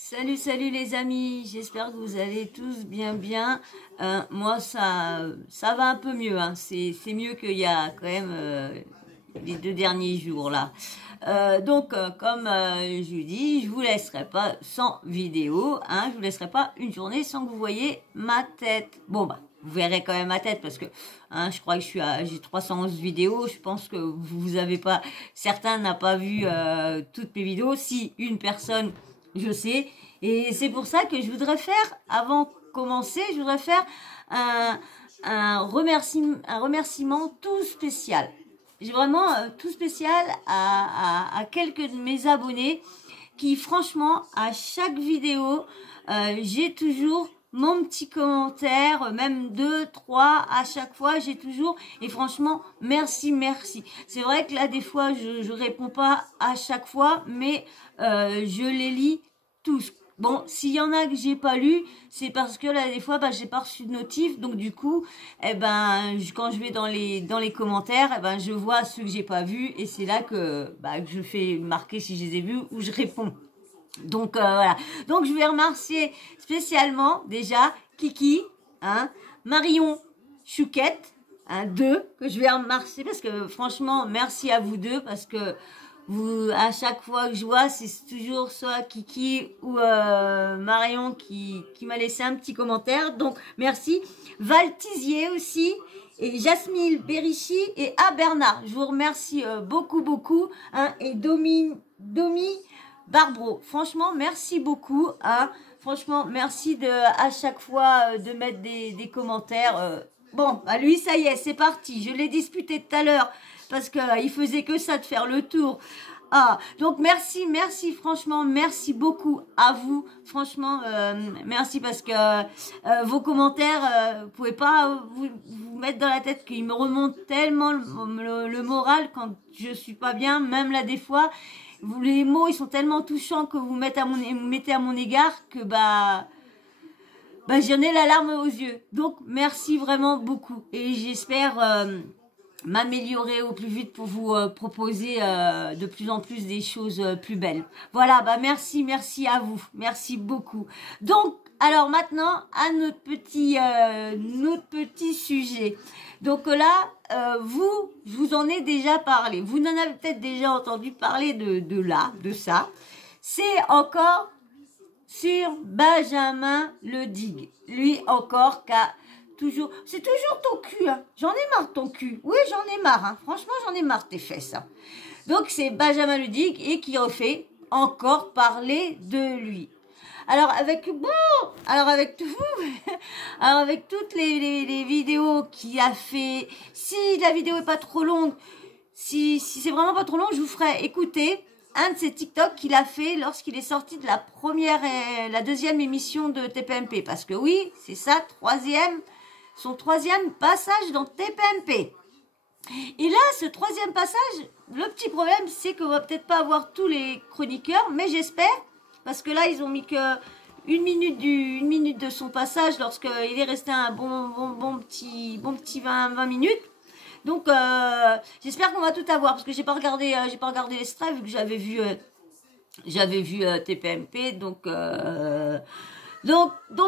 Salut, salut les amis, j'espère que vous allez tous bien. Moi, ça va un peu mieux, hein. C'est mieux qu'il y a quand même les 2 derniers jours là. Comme je vous dis, je vous laisserai pas sans vidéo, hein. Je vous laisserai pas une journée sans que vous voyez ma tête. Bon bah, vous verrez quand même ma tête parce que hein, je crois que j'ai 311 vidéos. Je pense que vous avez pas, certains n'ont pas vu toutes mes vidéos. Si une personne, je sais, et c'est pour ça que je voudrais faire, avant de commencer, je voudrais faire un remerciement tout spécial. J'ai vraiment tout spécial à quelques de mes abonnés qui, franchement, à chaque vidéo, j'ai toujours mon petit commentaire, même 2, 3 à chaque fois, j'ai toujours, et franchement, merci. C'est vrai que là, des fois, je réponds pas à chaque fois, mais je les lis tous. Bon, s'il y en a que j'ai pas lu, c'est parce que là, des fois, j'ai pas reçu de notif, donc du coup, quand je vais dans les commentaires, je vois ceux que j'ai pas vus, et c'est là que je fais marquer si je les ai vus ou je réponds. Donc voilà. Donc je vais remercier spécialement déjà Kiki, hein, Marion, Chouquette, hein, deux que je vais remercier parce que franchement merci à vous deux parce que vous à chaque fois que je vois c'est toujours soit Kiki ou Marion qui m'a laissé un petit commentaire. Donc merci. Valtizier aussi. Et Jasmine Berichi et Bernard. Je vous remercie beaucoup. Hein, et Domi Barbro, franchement, merci beaucoup. Hein. Franchement, merci à chaque fois de mettre des commentaires. Bon, lui, ça y est, c'est parti. Je l'ai disputé tout à l'heure parce que il faisait que ça de faire le tour. Ah, donc merci, franchement, merci beaucoup à vous. Franchement, merci parce que vos commentaires, vous pouvez pas vous mettre dans la tête qu'ils me remontent tellement le moral quand je suis pas bien, même là des fois. Les mots, ils sont tellement touchants que vous mettez à mon égard que j'en ai la larme aux yeux. Donc, merci vraiment beaucoup. Et j'espère m'améliorer au plus vite pour vous proposer de plus en plus des choses plus belles. Voilà, merci à vous. Merci beaucoup. Donc, alors maintenant, à notre petit sujet. Donc là, je vous en ai déjà parlé. Vous en avez peut-être déjà entendu parler de ça. C'est encore sur Benjamin Le Digue. Lui encore toujours, c'est toujours ton cul. Hein. J'en ai marre de ton cul. Oui, j'en ai marre. Hein. Franchement, j'en ai marre de tes fesses. Hein. Donc c'est Benjamin Le Digue et qui refait encore parler de lui. Alors avec toutes les vidéos qu'il a fait, si la vidéo est pas trop longue, si c'est vraiment pas trop long, je vous ferai écouter un de ses TikTok qu'il a fait lorsqu'il est sorti de la deuxième émission de TPMP. Parce que oui, c'est ça, son troisième passage dans TPMP. Et là, ce troisième passage, le petit problème, c'est qu'on va peut-être pas avoir tous les chroniqueurs, mais j'espère. Parce que là, ils ont mis que une minute de son passage lorsqu'il est resté un bon petit 20 minutes. Donc, j'espère qu'on va tout avoir parce que j'ai pas regardé l'extrait vu que j'avais vu TPMP. Donc,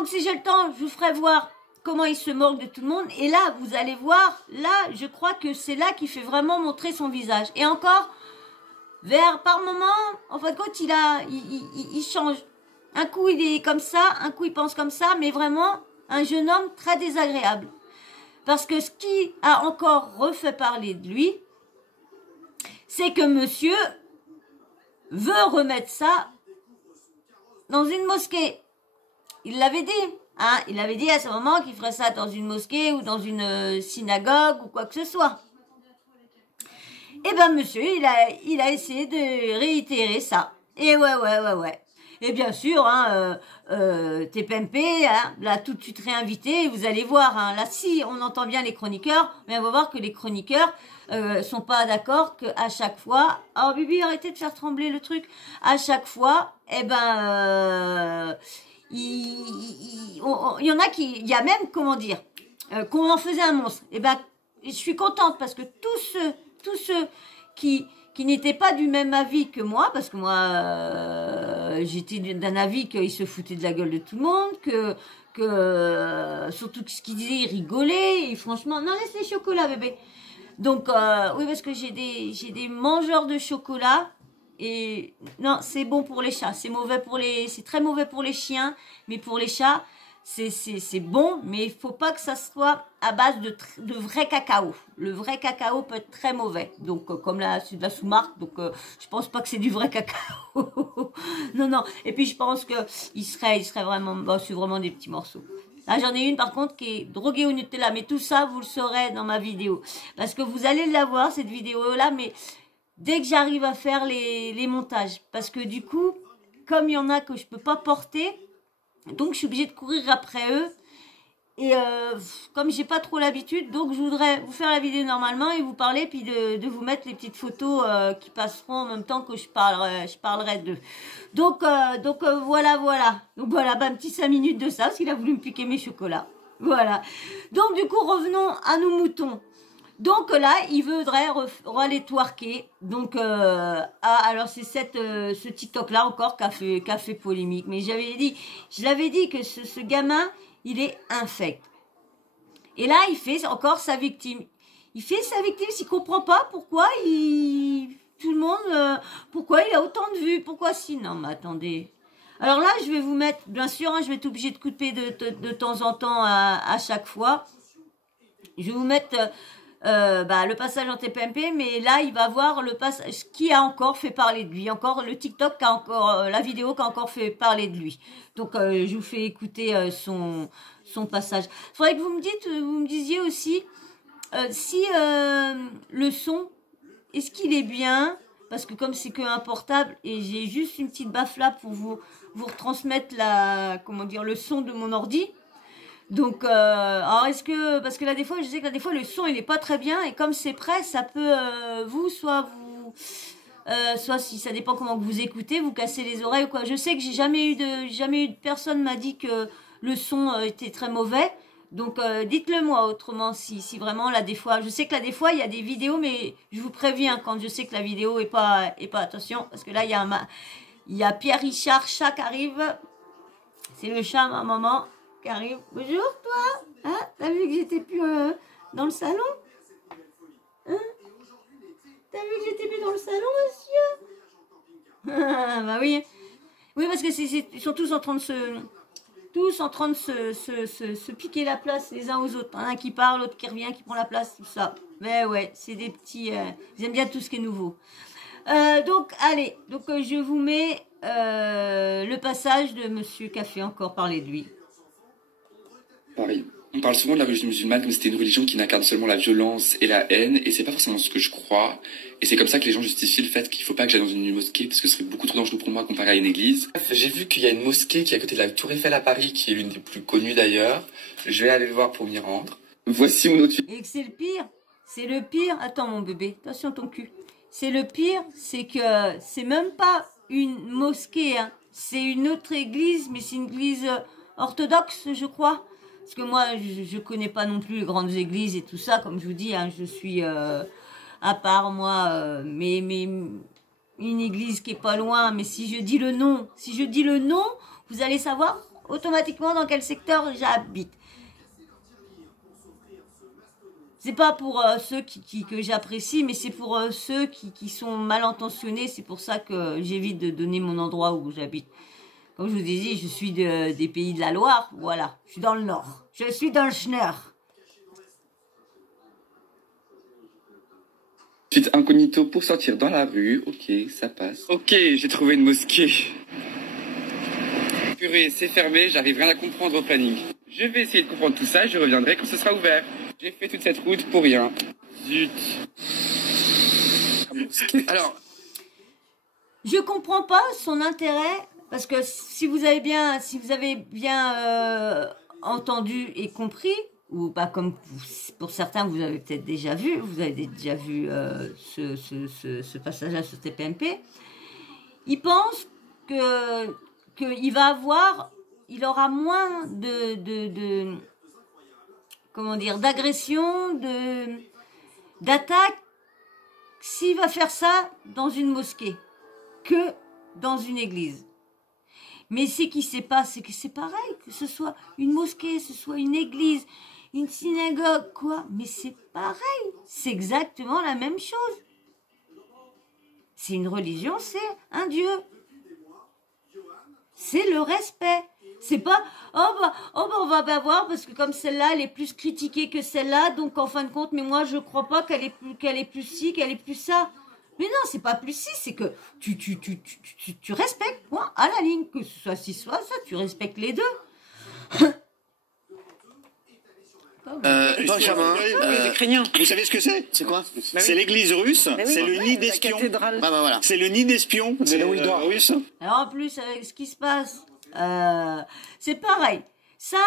si j'ai le temps, je vous ferai voir comment il se moque de tout le monde. Et là, vous allez voir, là, je crois que c'est là qu'il fait vraiment montrer son visage. Et encore, par moment, en fin de compte, il change. Un coup, il est comme ça, un coup, il pense comme ça, mais vraiment, un jeune homme très désagréable. Parce que ce qui a encore refait parler de lui, c'est que monsieur veut remettre ça dans une mosquée. Il l'avait dit. Hein, il avait dit à ce moment qu'il ferait ça dans une mosquée ou dans une synagogue ou quoi que ce soit. Et monsieur, il a essayé de réitérer ça. Et ouais. Et bien sûr, hein, TPMP, hein, l'a tout de suite réinvité. Vous allez voir, hein, là, si on entend bien les chroniqueurs, mais on va voir que les chroniqueurs sont pas d'accord qu'à chaque fois, oh Bibi, arrêtez de faire trembler le truc. À chaque fois, il y en a il y a même, comment dire, qu'on en faisait un monstre. Je suis contente parce que tous ceux qui qui n'était pas du même avis que moi, parce que moi, j'étais d'un avis qu'il se foutait de la gueule de tout le monde, surtout ce qu'il disait, il rigolait, et franchement, non, laisse les chocolats, bébé. Donc, oui, parce que j'ai des mangeurs de chocolat, et non, c'est bon pour les chats, c'est très mauvais pour les chiens, mais pour les chats, c'est bon, mais il faut pas que ça soit à base de vrai cacao. Le vrai cacao peut être très mauvais. Donc, comme là, c'est de la sous-marque, donc je pense pas que c'est du vrai cacao. Non, non. Et puis, je pense que il serait vraiment, bon, c'est vraiment des petits morceaux. Là, j'en ai une, par contre, qui est droguée au Nutella. Mais tout ça, vous le saurez dans ma vidéo. Parce que vous allez la voir, cette vidéo-là, mais dès que j'arrive à faire les montages. Parce que du coup, comme il y en a que je peux pas porter, donc je suis obligée de courir après eux. Et comme j'ai pas trop l'habitude, donc je voudrais vous faire la vidéo normalement et vous parler, puis de vous mettre les petites photos qui passeront en même temps que je parlerai d'eux. Donc voilà. Donc voilà, bah, un petit 5 minutes de ça, parce qu'il a voulu me piquer mes chocolats. Voilà. Donc du coup, revenons à nos moutons. Donc là, il voudrait aller twerker. Donc, alors c'est ce TikTok-là encore qui a fait polémique. Mais je l'avais dit que ce gamin, il est infect. Et là, il fait encore sa victime. Il fait sa victime, s'il comprend pas pourquoi tout le monde, pourquoi il a autant de vues, pourquoi si. Non, mais attendez. Alors là, je vais vous mettre, bien sûr, hein, je vais être obligée de couper de temps en temps à chaque fois. Je vais vous mettre le passage en TPMP, mais là, il va voir le passage qui a encore fait parler de lui. Encore le TikTok qui a encore, la vidéo qui a encore fait parler de lui. Donc, je vous fais écouter son passage. Il faudrait que vous me disiez aussi si le son, est-ce qu'il est bien? Parce que comme c'est qu'un portable et j'ai juste une petite baffe là pour vous retransmettre le son de mon ordi. Donc, alors parce que là des fois, je sais que là des fois le son il est pas très bien et comme c'est prêt, ça peut soit si ça dépend comment vous écoutez, vous cassez les oreilles ou quoi. Je sais que j'ai jamais eu de personne m'a dit que le son était très mauvais. Donc dites-le moi autrement si vraiment là des fois, je sais que là des fois il y a des vidéos mais je vous préviens quand je sais que la vidéo est pas attention parce que là il y a Pierre Richard chat qui arrive. C'est le chat ma maman qui arrive. Bonjour toi. Hein, t'as vu que j'étais plus dans le salon? Hein? T'as vu que j'étais plus dans le salon, monsieur? Bah oui. Oui, parce que ils sont tous en train de se piquer la place les uns aux autres. Un qui parle, l'autre qui revient, qui prend la place, tout ça. Mais ouais, c'est des petits... ils aiment bien tout ce qui est nouveau. Donc, allez. Donc, je vous mets le passage de monsieur qui a fait encore parler de lui. Pareil. On parle souvent de la religion musulmane comme c'était une religion qui n'incarne seulement la violence et la haine, et c'est pas forcément ce que je crois. Et c'est comme ça que les gens justifient le fait qu'il faut pas que j'aille dans une mosquée, parce que ce serait beaucoup trop dangereux pour moi comparé à une église. Bref, j'ai vu qu'il y a une mosquée qui est à côté de la Tour Eiffel à Paris, qui est l'une des plus connues d'ailleurs. Je vais aller le voir pour m'y rendre. Voici mon autre... Et que c'est le pire. C'est le pire. Attends mon bébé, attention ton cul. C'est le pire, c'est que c'est même pas une mosquée, hein. C'est une autre église, mais c'est une église orthodoxe, je crois. Parce que moi, je connais pas non plus les grandes églises et tout ça, comme je vous dis, hein, je suis à part moi, mais une église qui est pas loin. Mais si je dis le nom, vous allez savoir automatiquement dans quel secteur j'habite. C'est pas pour ceux que j'apprécie, mais c'est pour ceux qui sont mal intentionnés. C'est pour ça que j'évite de donner mon endroit où j'habite. Comme je vous disais, je suis des pays de la Loire. Voilà, je suis dans le Nord. Je suis dans le Schneur. Suite incognito pour sortir dans la rue. Ok, ça passe. Ok, j'ai trouvé une mosquée. Purée, c'est fermé, j'arrive rien à comprendre au planning. Je vais essayer de comprendre tout ça et je reviendrai quand ce sera ouvert. J'ai fait toute cette route pour rien. Zut. Alors... Je comprends pas son intérêt, parce que si vous avez bien entendu et compris, ou pas comme pour certains vous avez peut-être déjà vu, ce passage-là sur TPMP, il pense qu'il il aura moins comment dire, d'agression, d'attaque s'il va faire ça dans une mosquée que dans une église. Mais ce qui se passe, c'est que c'est pareil, que ce soit une mosquée, que ce soit une église, une synagogue, quoi. Mais c'est pareil, c'est exactement la même chose. C'est une religion, c'est un Dieu. C'est le respect. C'est pas, on va pas voir parce que comme celle-là, elle est plus critiquée que celle-là, donc en fin de compte, mais moi je crois pas qu'elle est plus ci, qu'elle est plus ça. Mais non, c'est pas plus si, c'est que tu respectes, point, à la ligne, que ce soit ci, soit ça, tu respectes les deux. Benjamin, vous savez ce que c'est? c'est quoi? C'est l'église russe, c'est le nid d'espions. Voilà. C'est le nid d'espions des Russes. Alors en plus, avec ce qui se passe, c'est pareil. Ça,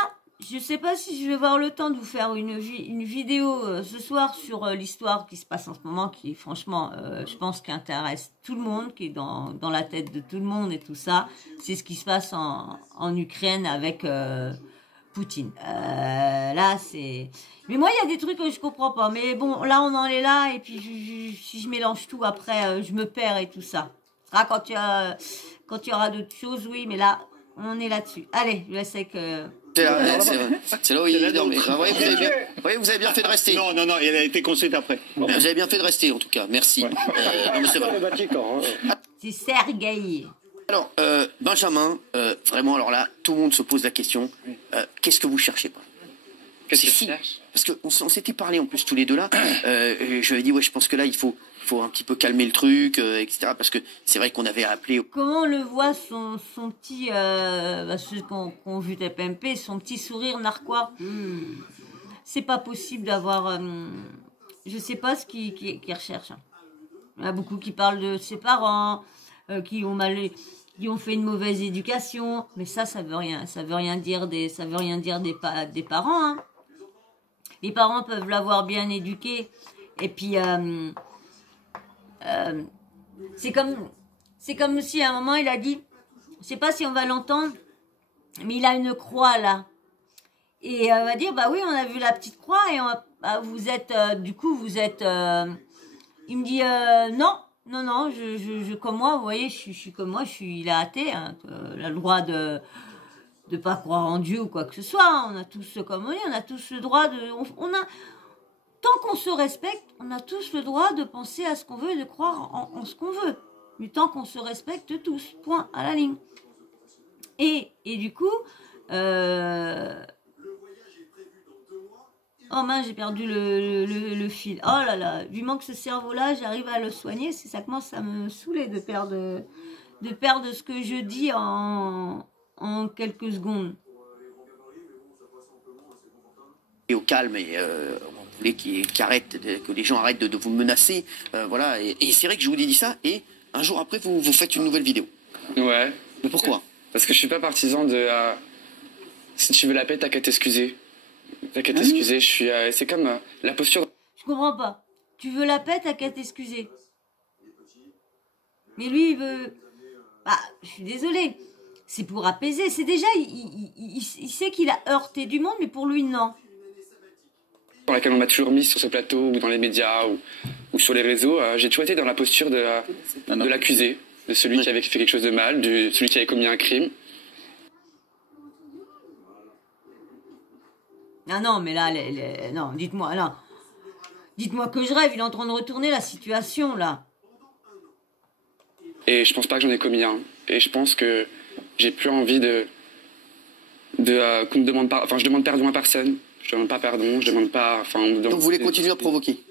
je sais pas si je vais avoir le temps de vous faire une vidéo ce soir sur l'histoire qui se passe en ce moment, qui franchement, je pense qui intéresse tout le monde, qui est dans la tête de tout le monde et tout ça. C'est ce qui se passe en Ukraine avec Poutine. Là, c'est... Mais moi, il y a des trucs que je comprends pas. Mais bon, là, on en est là. Et puis, si je mélange tout, après, je me perds et tout ça. Ah, quand il y aura d'autres choses, oui. Mais là, on est là-dessus. Allez, je laisse avec... C'est là où il dormait. Vous avez bien fait de rester. Non, elle a été construite après. Vous avez bien fait de rester, en tout cas. Merci. Non, mais c'est vrai. C'est Sergueï. Alors, Benjamin, vraiment, alors là, tout le monde se pose la question. Qu'est-ce que vous cherchez pas? Qu'est-ce que C'est tu fou. cherches? Parce qu'on s'était parlé en plus tous les deux là. Je lui ai dit, ouais, je pense que là, il faut un petit peu calmer le truc, etc. Parce que c'est vrai qu'on avait appelé... Comment on le voit, son petit... ceux qui ont vu TPMP, son petit sourire narquois. C'est pas possible d'avoir... je sais pas ce qu'il recherche. Il y en a beaucoup qui parlent de ses parents, qui ont fait une mauvaise éducation. Mais ça veut rien dire des parents, hein. Les parents peuvent l'avoir bien éduqué. Et puis... c'est comme si à un moment il a dit, je sais pas si on va l'entendre, mais il a une croix là. Et on va dire, bah oui, on a vu la petite croix et vous êtes, il me dit, non, je comme moi, vous voyez, je suis comme moi, il est athée, hein, il a le droit de pas croire en Dieu ou quoi que ce soit, hein. On a tous, comme on dit, on a tous le droit tant qu'on se respecte, on a tous le droit de penser à ce qu'on veut et de croire en ce qu'on veut. Mais tant qu'on se respecte tous, point, à la ligne. Et du coup, oh mince, j'ai perdu le fil. Oh là là, du manque ce cerveau-là, j'arrive à le soigner. C'est ça commence à me saouler de perdre ce que je dis en quelques secondes. au calme et on voulait que les gens arrêtent de vous menacer, voilà. Et c'est vrai que je vous ai dit ça et un jour après vous faites une nouvelle vidéo. Ouais. Mais pourquoi? Parce que je suis pas partisan de si tu veux la paix, t'as qu'à t'excuser. T'as qu'à t'excuser. C'est comme la posture. Je comprends pas. Tu veux la paix, t'as qu'à t'excuser. Mais lui, il veut... Bah, je suis désolée. C'est pour apaiser. C'est déjà... Il sait qu'il a heurté du monde, mais pour lui, non. Dans laquelle on m'a toujours mis sur ce plateau, ou dans les médias, ou sur les réseaux, j'ai toujours été dans la posture de l'accusé, de celui qui avait fait quelque chose de mal, de celui qui avait commis un crime. Ah non, mais là, non, dites-moi, là. Dites-moi que je rêve, il est en train de retourner la situation, là. Et je pense pas que j'en ai commis un. Et je pense que j'ai plus envie qu'on me demande pas... Enfin, je demande pardon à personne. Je demande pas pardon, je demande pas... Enfin, on me demande, donc vous voulez continuer à provoquer?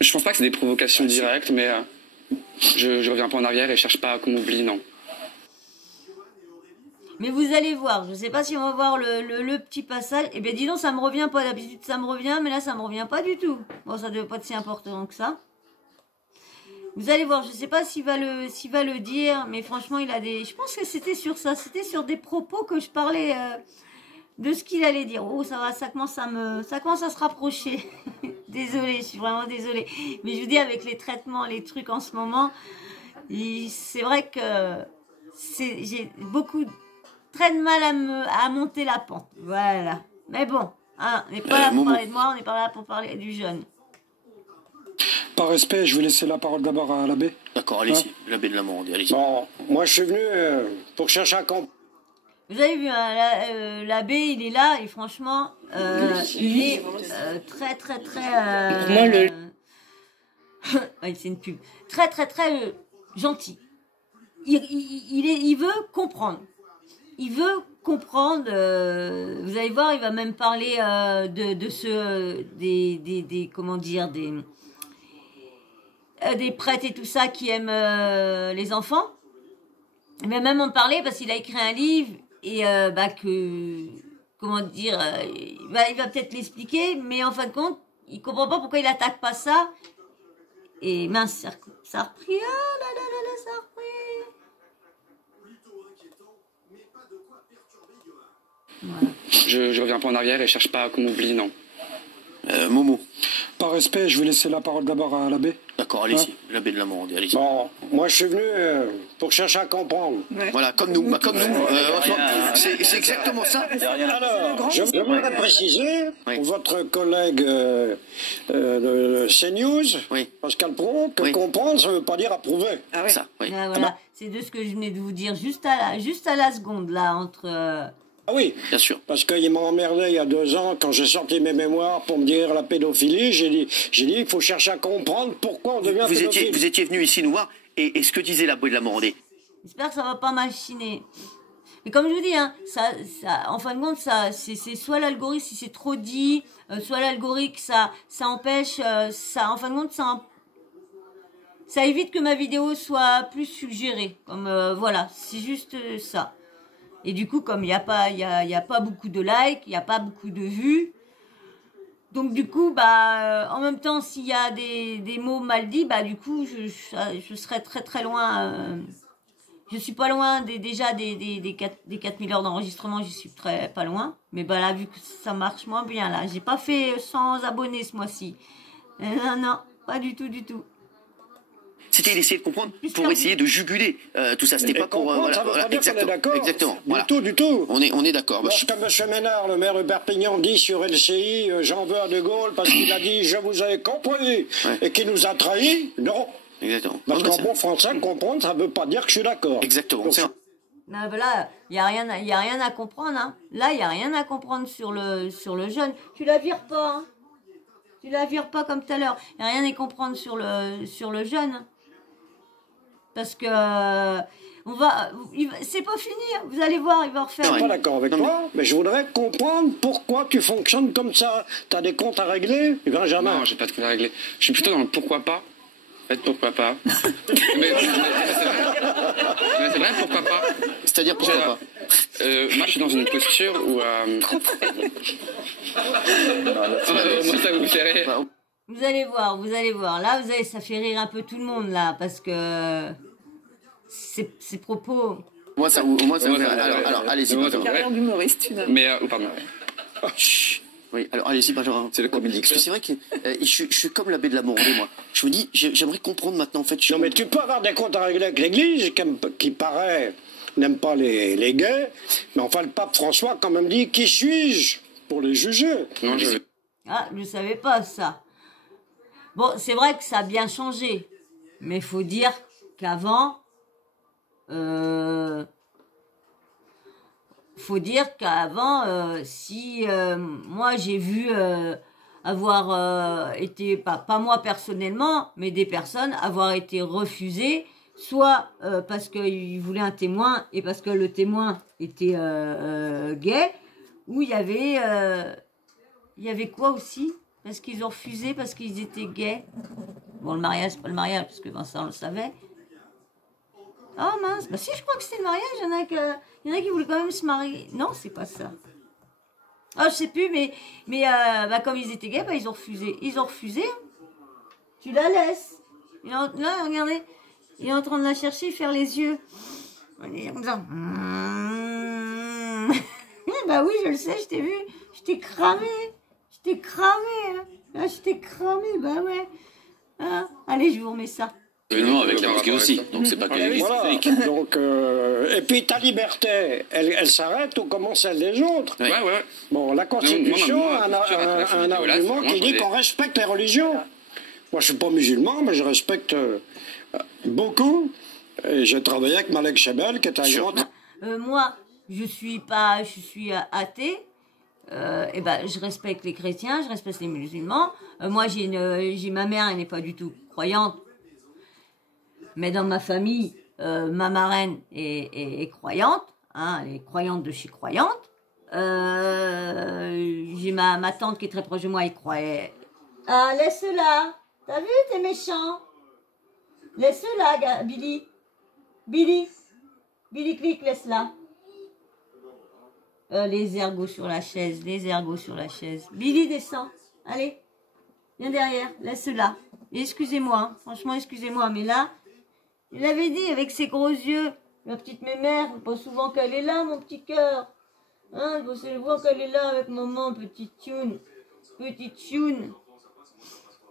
Je pense pas que c'est des provocations directes, mais je reviens pas en arrière et je cherche pas qu'on m'oublie, non. Mais vous allez voir, je sais pas si on va voir le petit passage. Eh bien, dis donc, ça me revient pas. D'habitude, ça me revient, mais là, ça me revient pas du tout. Bon, ça devait pas être si important que ça. Vous allez voir, je sais pas s'il va le dire, mais franchement, il a des... Je pense que c'était sur ça. C'était sur des propos que je parlais de ce qu'il allait dire. Oh, ça va, ça commence à se rapprocher. Désolée, je suis vraiment désolée. Mais je vous dis, avec les traitements, les trucs en ce moment, c'est vrai que j'ai beaucoup... très de mal à monter la pente. Voilà. Mais bon, hein, on n'est pas là pour parler de moi, on est pas là pour parler du jeune. Par respect, je vais laisser la parole d'abord à l'abbé. D'accord, allez-y, l'abbé de la Morandie, allez-y. Bon, moi je suis venu pour chercher un camp. Vous avez vu, hein, l'abbé, il est là et franchement, il est très, très, très... Pour moi, ouais, c'est une pub. Très, très, très gentil. Il veut comprendre. Il veut comprendre. Vous allez voir, il va même parler comment dire, des prêtres et tout ça qui aiment les enfants. Il va même en parler parce qu'il a écrit un livre et comment dire, il va peut-être l'expliquer, mais en fin de compte, il comprend pas pourquoi il attaque pas ça. Et mince, ça a repris. Ah là là là là, ça a repris. Voilà. Je reviens pas en arrière et cherche pas qu'on m'oublie, non. Momo. Par respect, je vais laisser la parole d'abord à l'abbé. D'accord, allez-y, l'abbé de la Morandie, allez-y. Bon, moi je suis venu pour chercher à comprendre. Voilà, comme nous, c'est exactement ça. Alors, je voudrais préciser pour votre collègue de CNews, Pascal Pro, que comprendre, ça ne veut pas dire approuver. Ah oui. Ça, oui. Ah, voilà, c'est de ce que je venais de vous dire juste à la seconde, là, entre... Ah oui, bien sûr. Parce qu'il m'a emmerdé il y a 2 ans quand j'ai sorti mes mémoires pour me dire la pédophilie. J'ai dit il faut chercher à comprendre pourquoi on devient pédophile. Vous étiez venu ici nous voir et ce que disait l'abbé de la Morandie. J'espère que ça va pas machiner. Mais comme je vous dis, hein, ça, en fin de compte, c'est soit l'algorithme, si c'est trop dit, soit l'algorithme, ça empêche, en fin de compte, ça évite que ma vidéo soit plus suggérée. Comme, voilà, c'est juste ça. Et du coup, comme il y a pas beaucoup de likes, il n'y a pas beaucoup de vues, donc du coup, en même temps, s'il y a des mots mal dits, du coup, je serais très très loin. Je suis pas loin déjà des 4000 heures d'enregistrement, j'y suis très pas loin. Mais là, vu que ça marche moins bien, là, j'ai pas fait 100 abonnés ce mois-ci. Non, pas du tout, du tout. C'était d'essayer de comprendre pour essayer de juguler tout ça. C'était pas pour voilà, exactement. Voilà. Du tout. On est d'accord. Lorsque M. Ménard, le maire de Perpignan, dit sur LCI j'en veux à De Gaulle parce qu'il a dit je vous avais compris et qu'il nous a trahis, non. Exactement. Parce qu'en bon français, comprendre, ça veut pas dire que je suis d'accord. Exactement. Non, là, il y a rien à comprendre. Hein. Là, il y a rien à comprendre sur le jeune. Tu la vires pas. Hein. Tu la vires pas comme tout à l'heure. Il y a rien à comprendre sur le jeune. Parce que c'est pas fini, vous allez voir, il va refaire. Je suis pas d'accord avec toi, mais je voudrais comprendre pourquoi tu fonctionnes comme ça. T'as des comptes à régler, Benjamin? Non, j'ai pas de comptes à régler. Je suis plutôt dans le pourquoi pas. En fait, pourquoi pas. mais c'est vrai, pourquoi pas. C'est-à-dire pourquoi pas. Moi, je suis dans une posture où... moi, ça vous fait rire. Vous allez voir. Là, ça fait rire un peu tout le monde, là, parce que ces propos... Moi, ça vous fait rire. Alors, allez-y. Carrière d'humoriste, finalement. Mais, pardon. Oui, alors, allez-y, Benjamin. C'est le comédie. Parce que c'est vrai que je suis comme l'abbé de la Morandie, moi. Je me dis, j'aimerais comprendre maintenant, en fait... Non, mais tu peux avoir des comptes à régler avec l'Église, qui paraît... n'aime pas les gays, mais enfin, le pape François, quand même, dit « Qui suis-je pour les juger ?» Non, Ah, je savais pas ça. Bon, c'est vrai que ça a bien changé, mais faut dire qu'avant, si moi j'ai vu avoir été, pas moi personnellement, mais des personnes avoir été refusées, soit parce qu'ils voulaient un témoin et parce que le témoin était gay, ou il y avait quoi aussi? Parce qu'ils ont refusé, parce qu'ils étaient gays. Bon, le mariage, c'est pas le mariage, parce que Vincent le savait. Oh mince, si, je crois que c'était le mariage, il y en a qui voulaient quand même se marier. Non, c'est pas ça. Ah, je sais plus, mais comme ils étaient gays, ils ont refusé. Ils ont refusé. Hein. Tu la laisses. Là, regardez, il est en train de la chercher, faire les yeux. Comme ça. Oui, je le sais, je t'ai vu. Je t'ai cramé. Je t'ai cramé, hein. Je t'ai cramé, ouais. Hein, allez, je vous remets ça. Non, avec la mosquée aussi, donc c'est pas que l'Église. Voilà. Donc, et puis ta liberté, elle s'arrête ou commence celle des autres. Ouais. Bon, la Constitution a un argument qui dit qu'on respecte les religions. Moi, je suis pas musulman, mais je respecte beaucoup. Et j'ai travaillé avec Malek Chebel, qui est un grand... Moi, je suis athée. Et ben, je respecte les chrétiens, je respecte les musulmans. Moi, j'ai ma mère, elle n'est pas du tout croyante. Mais dans ma famille, ma marraine est croyante. Hein, elle est croyante de chez croyante. J'ai ma tante qui est très proche de moi, elle croyait. Ah, laisse-la. T'as vu, t'es méchant. Laisse-la, Billy. Billy, clic, laisse-la. Les ergots sur la chaise, Billy, descend. Allez, viens derrière, laisse-la. Excusez-moi, hein, franchement, excusez-moi, mais là, il avait dit avec ses gros yeux, la petite mémère, pas souvent qu'elle est là, mon petit cœur. Hein, vous savez voir qu'elle est là avec maman, petite tune.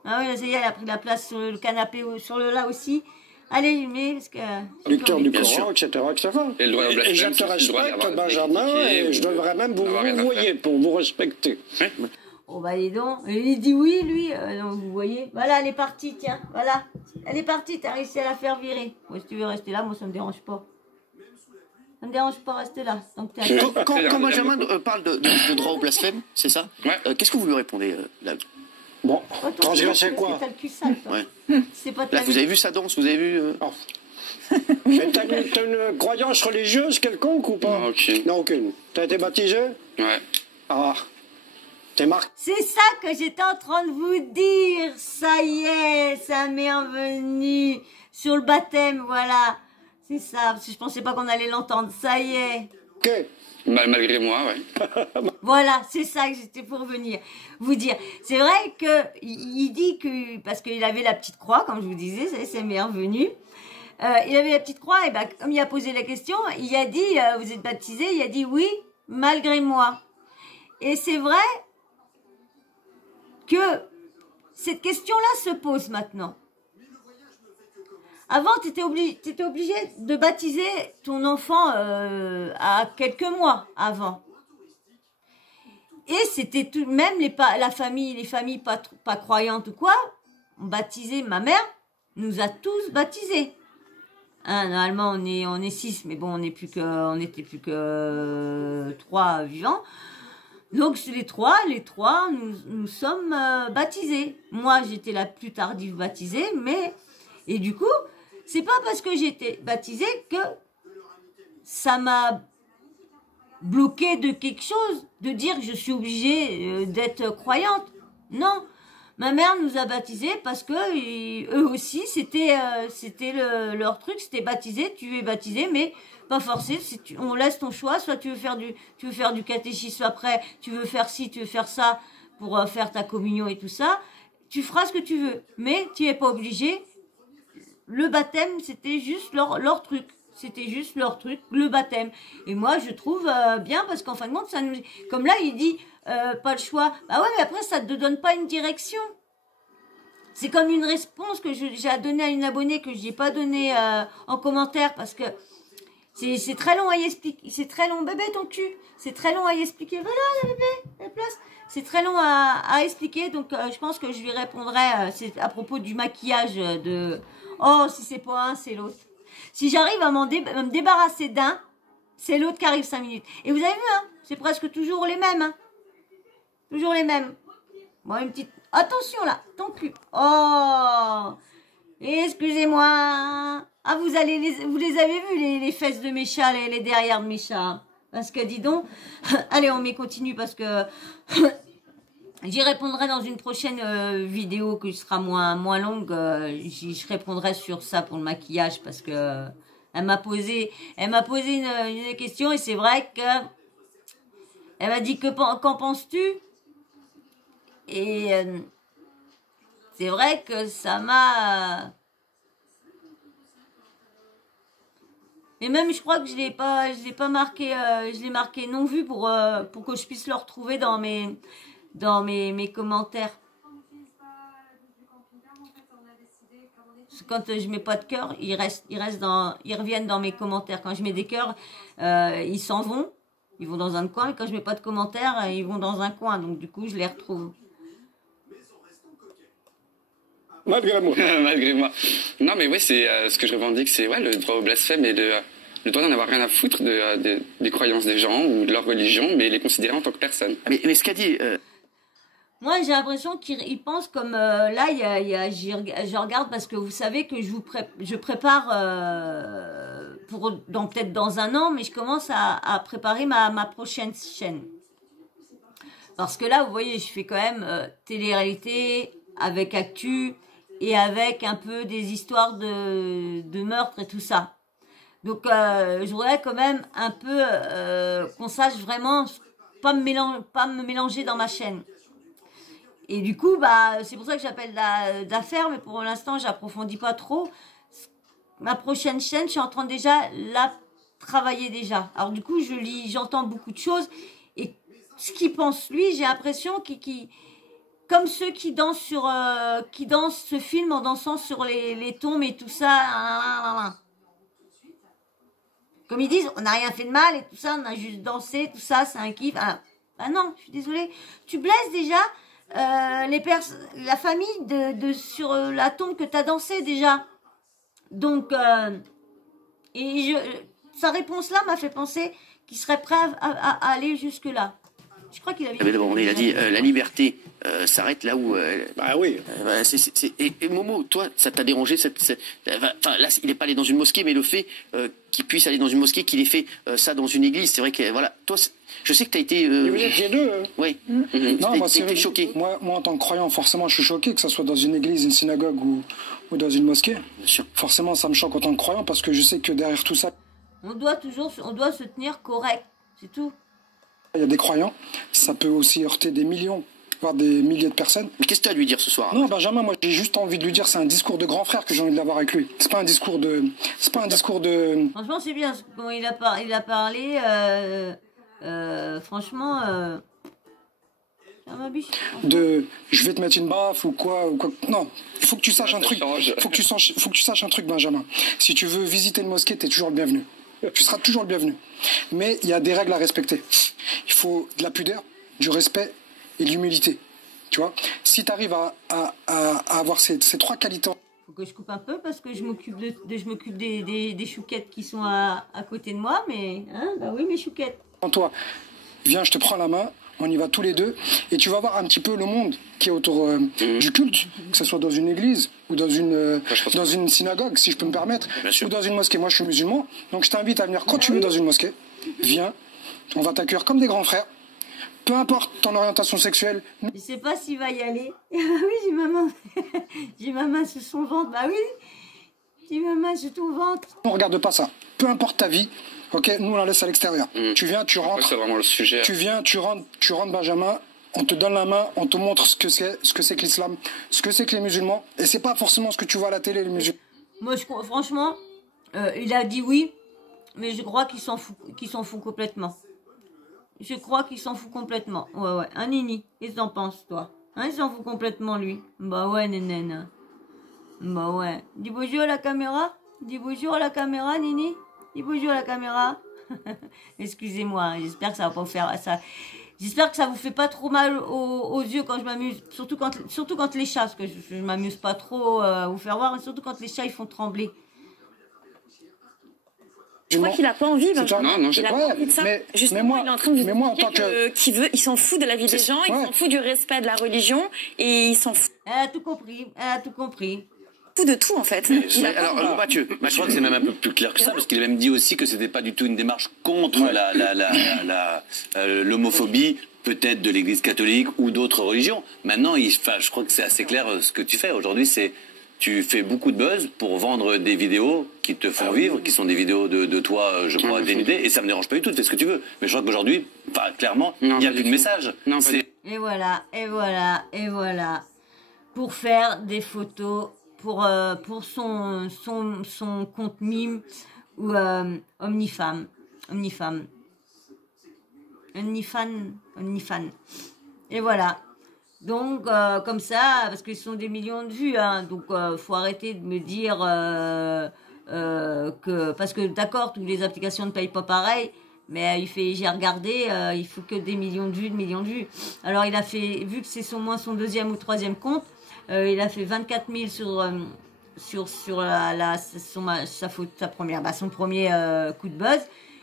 Ah oui, ça y est, elle a pris la place sur le canapé, sur le là aussi. Allez, mais parce que... Lecteur du Coran, etc. Et je te respecte, Benjamin, et je devrais même vous voyer pour vous respecter. Oh bah dis donc, il dit oui, lui, donc vous voyez. Voilà, elle est partie, tiens, voilà. Elle est partie, t'as réussi à la faire virer. Moi, si tu veux rester là, moi, ça me dérange pas. Ça me dérange pas, rester là. Donc, quand Benjamin parle de droit au blasphème, c'est ça? Qu'est-ce que vous lui répondez là? Bon, transgresser quoi? T'as le cul sale, toi. C'est pas là, vous avez vu sa danse, vous avez vu... T'as une croyance religieuse quelconque ou pas? Aucune. Non, aucune. T'as été baptisé? Ouais. Ah, t'es marqué. C'est ça que j'étais en train de vous dire. Ça y est, ça m'est revenu. Sur le baptême, voilà. C'est ça, parce que je pensais pas qu'on allait l'entendre. Ça y est. Ok. Malgré moi, ouais. Voilà, c'est ça que j'étais pour venir vous dire. C'est vrai que il dit que, parce qu'il avait la petite croix, comme je vous disais, c'est m'est revenu. Il avait la petite croix, et ben, comme il a posé la question, il a dit, vous êtes baptisé? Il a dit oui, malgré moi. Et c'est vrai que cette question-là se pose maintenant. Avant, t'étais obligé de baptiser ton enfant à quelques mois avant. Et c'était tout, même les familles pas croyantes ou quoi, on baptisait, ma mère nous a tous baptisés. Hein, normalement, on est 6, mais bon, on n'était plus que 3 vivants. Donc, les trois, nous sommes baptisés. Moi, j'étais la plus tardive baptisée, et du coup, c'est pas parce que j'étais baptisée que ça m'a bloqué de quelque chose, de dire que je suis obligée d'être croyante. Non, ma mère nous a baptisés parce que eux aussi, c'était leur truc, c'était baptisé, tu es baptisé, mais pas forcé, on laisse ton choix, soit tu veux faire du catéchisme après, tu veux faire ci, tu veux faire ça pour faire ta communion et tout ça, tu feras ce que tu veux, mais tu es pas obligé. Le baptême, c'était juste leur truc. C'était juste leur truc, le baptême. Et moi, je trouve bien, parce qu'en fin de compte, ça nous... Comme là, il dit, pas le choix. Bah ouais, mais après, ça ne te donne pas une direction. C'est comme une réponse que j'ai à donner à une abonnée que je n'ai pas donnée en commentaire, parce que c'est très long à y expliquer. C'est très long, bébé, ton cul. C'est très long à y expliquer. Voilà, la bébé, la place. C'est très long à expliquer, donc je pense que je lui répondrai, c'est à propos du maquillage de... Oh, si c'est pas un, c'est l'autre. Si j'arrive à me débarrasser d'un, c'est l'autre qui arrive 5 minutes. Et vous avez vu, hein, c'est presque toujours les mêmes. Hein. Toujours les mêmes. Bon, une petite... Attention là, ton cul. Oh, excusez-moi. Ah, vous les avez vus, les fesses de mes chats, les derrière de mes chats. Parce que, dis donc... Allez, on continue parce que... J'y répondrai dans une prochaine vidéo qui sera moins longue. Je répondrai sur ça pour le maquillage parce que elle m'a posé une question et c'est vrai que elle m'a dit qu'en penses-tu? Et c'est vrai que ça m'a... Et même je crois que je l'ai pas marqué, je l'ai marqué non vu pour que je puisse le retrouver dans mes commentaires. Quand je mets pas de cœur, ils reviennent dans mes commentaires. Quand je mets des cœurs, ils s'en vont, ils vont dans un coin. Et quand je mets pas de commentaires, ils vont dans un coin. Donc du coup, je les retrouve. Malgré moi. Malgré moi. Non, mais oui, c'est ce que je revendique, c'est ouais, le droit au blasphème et le droit d'en avoir rien à foutre des croyances des gens ou de leur religion, mais les considérer en tant que personne. Mais ce qu'a dit... Moi, j'ai l'impression qu'il pense comme... là, je regarde parce que vous savez que je prépare peut-être dans un an, mais je commence à préparer ma prochaine chaîne. Parce que là, vous voyez, je fais quand même télé-réalité avec actu et avec un peu des histoires de meurtre et tout ça. Donc, je voudrais quand même un peu qu'on sache vraiment pas me mélanger dans ma chaîne. Et du coup, bah, c'est pour ça que j'appelle d'affaires, mais pour l'instant, j'approfondis pas trop. Ma prochaine chaîne, je suis en train déjà la travailler déjà. Alors du coup, j'entends beaucoup de choses. Et ce qu'il pense lui, j'ai l'impression comme ceux qui dansent qui dansent ce film en dansant sur les tombes et tout ça. Comme ils disent, on n'a rien fait de mal et tout ça, on a juste dansé, tout ça, c'est un kiff. Ah non, je suis désolée. Tu blesses déjà la famille sur la tombe que tu as dansé déjà. Donc, sa réponse-là m'a fait penser qu'il serait prêt à aller jusque-là. Je crois qu'il avait dit... il a dit la liberté s'arrête là où... Bah oui. Et Momo, toi, ça t'a dérangé enfin, là, il n'est pas allé dans une mosquée, mais le fait qu'il puisse aller dans une mosquée, qu'il ait fait ça dans une église, c'est vrai que, voilà, toi, je sais que tu as été... Vous étiez deux, hein. Oui. Non, moi, c'est choqué. Moi, en tant que croyant, forcément, je suis choqué, que ce soit dans une église, une synagogue ou dans une mosquée. Bien sûr. Forcément, ça me choque en tant que croyant, parce que je sais que derrière tout ça... On doit se tenir correct, c'est tout. Il y a des croyants, ça peut aussi heurter des millions, voire des milliers de personnes. Mais qu'est-ce que tu as à lui dire ce soir? Non, Benjamin, moi j'ai juste envie de lui dire, c'est un discours de grand frère que j'ai envie de l'avoir avec lui. C'est pas un discours de... Franchement, c'est bien comment il a parlé. Franchement, ça m'habille. Je vais te mettre une baffe ou quoi. Non, il faut que tu saches un truc. Faut que tu saches un truc, Benjamin. Si tu veux visiter une mosquée, t'es toujours le bienvenu. Tu seras toujours le bienvenu. Mais il y a des règles à respecter. Il faut de la pudeur, du respect et de l'humilité. Tu vois, si tu arrives à avoir ces trois qualités... Faut que je coupe un peu parce que je m'occupe des chouquettes qui sont à côté de moi. Mais, hein, bah oui, mes chouquettes. Toi, viens, je te prends la main, on y va tous les deux, et tu vas voir un petit peu le monde qui est autour du culte, que ce soit dans une église ou dans une synagogue, si je peux me permettre, ou dans une mosquée. Moi, je suis musulman, donc je t'invite à venir quand tu veux dans une mosquée. Viens, on va t'accueillir comme des grands frères, peu importe ton orientation sexuelle. Je sais pas s'il va y aller. Ah oui, j'ai ma main. J'ai ma main sur son ventre. Bah oui, j'ai ma main sur ton ventre. On regarde pas ça. Peu importe ta vie. Ok, nous on la laisse à l'extérieur. Tu viens, tu rentres. C'est vraiment le sujet. Tu viens, tu rentres, Benjamin. On te donne la main, on te montre ce que c'est que l'islam, ce que c'est que les musulmans. Et c'est pas forcément ce que tu vois à la télé, les musulmans. Moi, franchement, il a dit oui, mais je crois qu'il s'en fout complètement. Je crois qu'il s'en fout complètement. Ouais. Un nini. Qu'est-ce que t'en penses, toi? Hein, il s'en fout complètement, lui. Bah ouais, nénène. Bah ouais. Dis bonjour à la caméra. Dis bonjour à la caméra, Nini. Dis bonjour à la caméra. Excusez-moi, j'espère que ça va pas vous faire ça. J'espère que ça vous fait pas trop mal aux yeux quand je m'amuse. Surtout quand les chats, parce que je m'amuse pas trop à vous faire voir, mais surtout quand les chats ils font trembler. Je crois qu'il a pas envie. Non, j'ai pas pas envie de ça. Mais Justement, il est en train de vous en tant que... il s'en fout de la vie des gens, il s'en fout du respect de la religion, et il s'en fout. Elle a tout compris. De tout en fait. Alors Mathieu, je crois que c'est même un peu plus clair que ça, parce qu'il a même dit aussi que c'était pas du tout une démarche contre l'homophobie, peut-être de l'Église catholique ou d'autres religions. Maintenant, je crois que c'est assez clair ce que tu fais. Aujourd'hui, tu fais beaucoup de buzz pour vendre des vidéos qui te font vivre, qui sont des vidéos de toi, je crois, dénudé, et ça me dérange pas du tout, tu fais ce que tu veux. Mais je crois qu'aujourd'hui, clairement, il n'y a plus de message. Et voilà. Pour faire des photos pour son compte mime ou Omnifan. Et voilà. Donc comme ça, parce que ce sont des millions de vues, hein, donc faut arrêter de me dire que parce que d'accord, toutes les applications ne payent pas pareil. Mais j'ai regardé, il faut que des millions de vues, Alors il a fait, vu que c'est son deuxième ou troisième compte, Il a fait 24 000 sur son premier coup de buzz.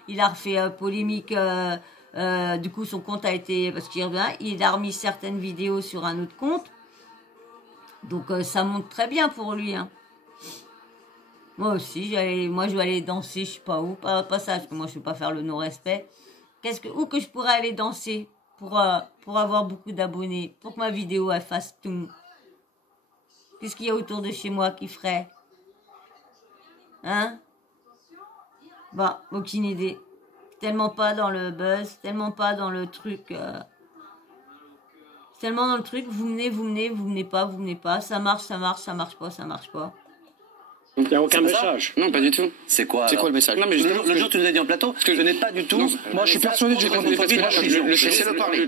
Il a refait polémique. Du coup, son compte a été, parce qu'il revient, il a remis certaines vidéos sur un autre compte. Donc, ça monte très bien pour lui. Hein. Moi aussi, je vais aller danser, je sais pas où, pas ça, parce que moi, je ne vais pas faire le non-respect. Où que je pourrais aller danser pour avoir beaucoup d'abonnés, pour que ma vidéo, elle fasse tout. Qu'est-ce qu'il y a autour de chez moi qui ferait? Hein? Bah, aucune idée. Tellement pas dans le buzz, tellement pas dans le truc. Tellement dans le truc, vous venez pas. Ça marche pas. Donc il n'y a aucun message. Non, pas du tout. C'est quoi le message? Non, mais le jour tu nous as dit en plateau, parce que je n'ai pas du tout. Non, moi, je suis persuadé que j'ai compris.